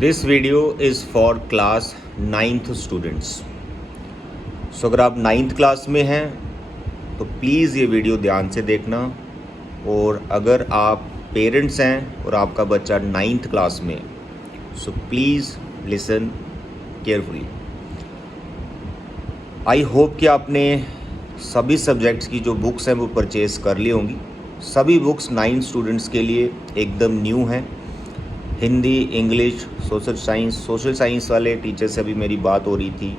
This video is for class 9th students. So अगर आप 9th class में हैं तो प्लीज़ ये वीडियो ध्यान से देखना, और अगर आप पेरेंट्स हैं और आपका बच्चा 9th क्लास में, so please listen carefully. I hope कि आपने सभी सब्जेक्ट्स की जो बुक्स हैं वो परचेज़ कर ली होंगी। सभी बुक्स 9 स्टूडेंट्स के लिए एकदम न्यू हैं। हिंदी, इंग्लिश, सोशल साइंस वाले टीचर से अभी मेरी बात हो रही थी।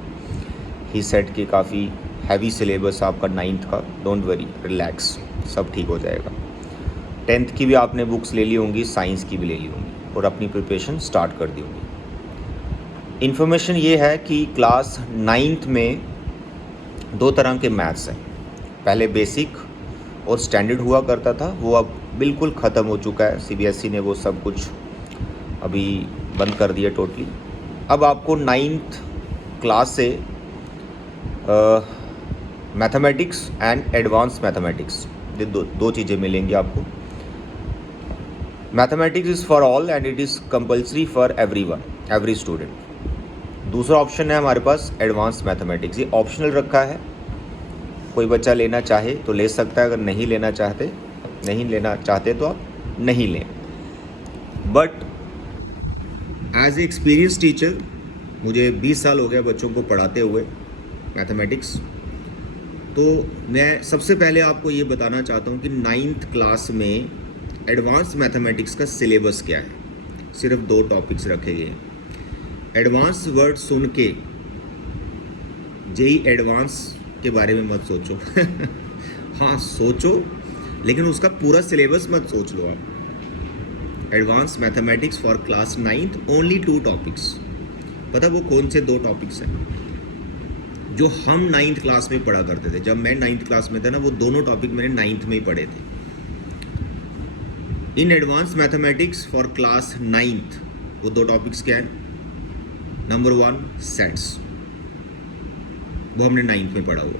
ही सेड कि काफ़ी हैवी सिलेबस आपका 9th का, डोंट वरी, रिलैक्स, सब ठीक हो जाएगा। 10th की भी आपने बुक्स ले ली होंगी, साइंस की भी ले ली होंगी और अपनी प्रिपरेशन स्टार्ट कर दी होंगी। इन्फॉर्मेशन ये है कि क्लास 9th में 2 तरह के मैथ्स हैं। पहले बेसिक और स्टैंडर्ड हुआ करता था, वो अब बिल्कुल ख़त्म हो चुका है। सीबीएसई ने वो सब कुछ अभी बंद कर दिया टोटली। अब आपको 9th क्लास से मैथमेटिक्स एंड एडवांस मैथमेटिक्स, ये दो चीज़ें मिलेंगी आपको। Mathematics is for all and it is compulsory for everyone, every student. दूसरा ऑप्शन है हमारे पास एडवांस मैथमेटिक्स, ये ऑप्शनल रखा है। कोई बच्चा लेना चाहे तो ले सकता है, अगर नहीं लेना चाहते तो आप नहीं लें। But as a experience teacher, मुझे 20 साल हो गया बच्चों को पढ़ाते हुए मैथमेटिक्स, तो मैं सबसे पहले आपको ये बताना चाहता हूँ कि 9th क्लास में एडवांस मैथमेटिक्स का सिलेबस क्या है। सिर्फ 2 टॉपिक्स रखे गए हैं। एडवांस वर्ड सुन के जेई एडवांस के बारे में मत सोचो हाँ सोचो, लेकिन उसका पूरा सिलेबस मत सोच लो आप। Advance mathematics for class 9th, only 2 topics. पता वो कौन से 2 टॉपिक्स हैं जो हम 9th क्लास में पढ़ा करते थे। जब मैं 9th क्लास में था ना, वो दोनों टॉपिक मैंने 9th में ही पढ़े थे। In advance mathematics for class 9th वो 2 टॉपिक्स क्या है? नंबर 1 सेट्स, वो हमने 9th में पढ़ा हुआ।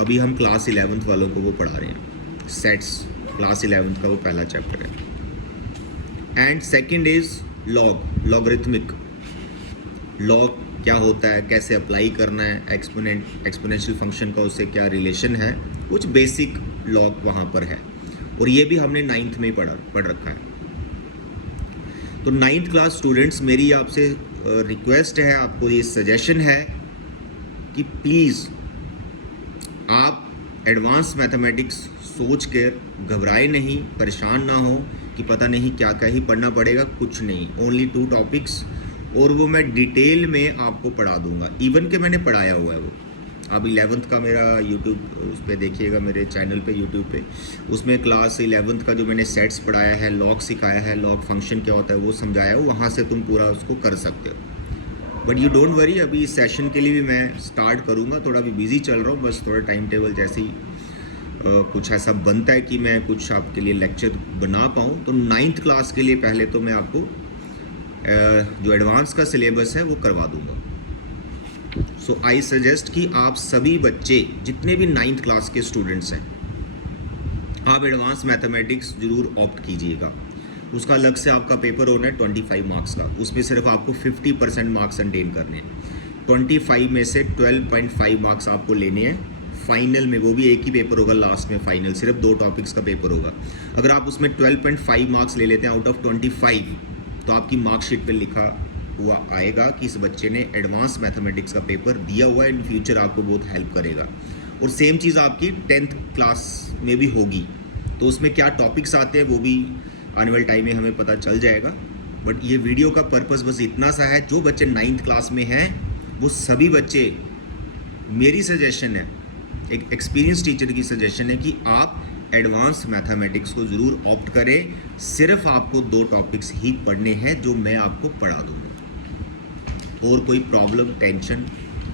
अभी हम क्लास 11th वालों को वो पढ़ा रहे हैं। सेट्स क्लास 11th का वो पहला चैप्टर है। And second is logarithmic. Log क्या होता है, कैसे अप्लाई करना है, एक्सपोनेंशियल फंक्शन का उससे क्या रिलेशन है, कुछ बेसिक लॉग वहाँ पर है, और ये भी हमने 9th में पढ़ रखा है। तो 9th क्लास स्टूडेंट्स, मेरी आपसे रिक्वेस्ट है, आपको ये सजेशन है कि प्लीज़ आप एडवांस मैथमेटिक्स सोच कर घबराए नहीं, परेशान ना हो कि पता नहीं क्या क्या ही पढ़ना पड़ेगा। कुछ नहीं, ओनली 2 टॉपिक्स, और वो मैं डिटेल में आपको पढ़ा दूंगा। इवन के मैंने पढ़ाया हुआ है वो। अब 11th का मेरा यूट्यूब उस पर देखिएगा, मेरे चैनल पे यूट्यूब पे, उसमें क्लास 11th का जो मैंने सेट्स पढ़ाया है, लॉग सिखाया है, लॉग फंक्शन क्या होता है वो समझाया है, वहाँ से तुम पूरा उसको कर सकते हो। बट यू डोंट वरी, अभी इस सेशन के लिए भी मैं स्टार्ट करूँगा। थोड़ा भी बिजी चल रहा हूँ, बस थोड़ा टाइम टेबल जैसे ही कुछ ऐसा बनता है कि मैं कुछ आपके लिए लेक्चर बना पाऊँ, तो 9th क्लास के लिए पहले तो मैं आपको जो एडवांस का सिलेबस है वो करवा दूंगा। सो आई सजेस्ट कि आप सभी बच्चे जितने भी 9th क्लास के स्टूडेंट्स हैं, आप एडवांस मैथमेटिक्स ज़रूर ऑप्ट कीजिएगा। उसका अलग से आपका पेपर होना है 25 मार्क्स का। उसमें सिर्फ आपको 50% मार्क्स अटेन करने हैं। 25 में से 12.5 मार्क्स आपको लेने हैं फाइनल में। वो भी एक ही पेपर होगा लास्ट में, फाइनल सिर्फ 2 टॉपिक्स का पेपर होगा। अगर आप उसमें 12.5 मार्क्स ले लेते हैं आउट ऑफ 25, तो आपकी मार्कशीट पे लिखा हुआ आएगा कि इस बच्चे ने एडवांस मैथमेटिक्स का पेपर दिया हुआ है, इन फ्यूचर आपको बहुत हेल्प करेगा। और सेम चीज़ आपकी 10th क्लास में भी होगी, तो उसमें क्या टॉपिक्स आते हैं वो भी आने वाले टाइम में हमें पता चल जाएगा। बट ये वीडियो का पर्पज़ बस इतना सा है, जो बच्चे 9th क्लास में हैं वो सभी बच्चे, मेरी सजेशन है, एक एक्सपीरियंस टीचर की सजेशन है कि आप एडवांस मैथमेटिक्स को ज़रूर ऑप्ट करें। सिर्फ आपको 2 टॉपिक्स ही पढ़ने हैं जो मैं आपको पढ़ा दूंगा। और कोई प्रॉब्लम, टेंशन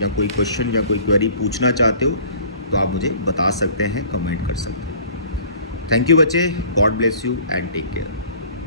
या कोई क्वेश्चन या कोई क्वेरी पूछना चाहते हो तो आप मुझे बता सकते हैं, कमेंट कर सकते हैं। थैंक यू बच्चे, God bless you and take care.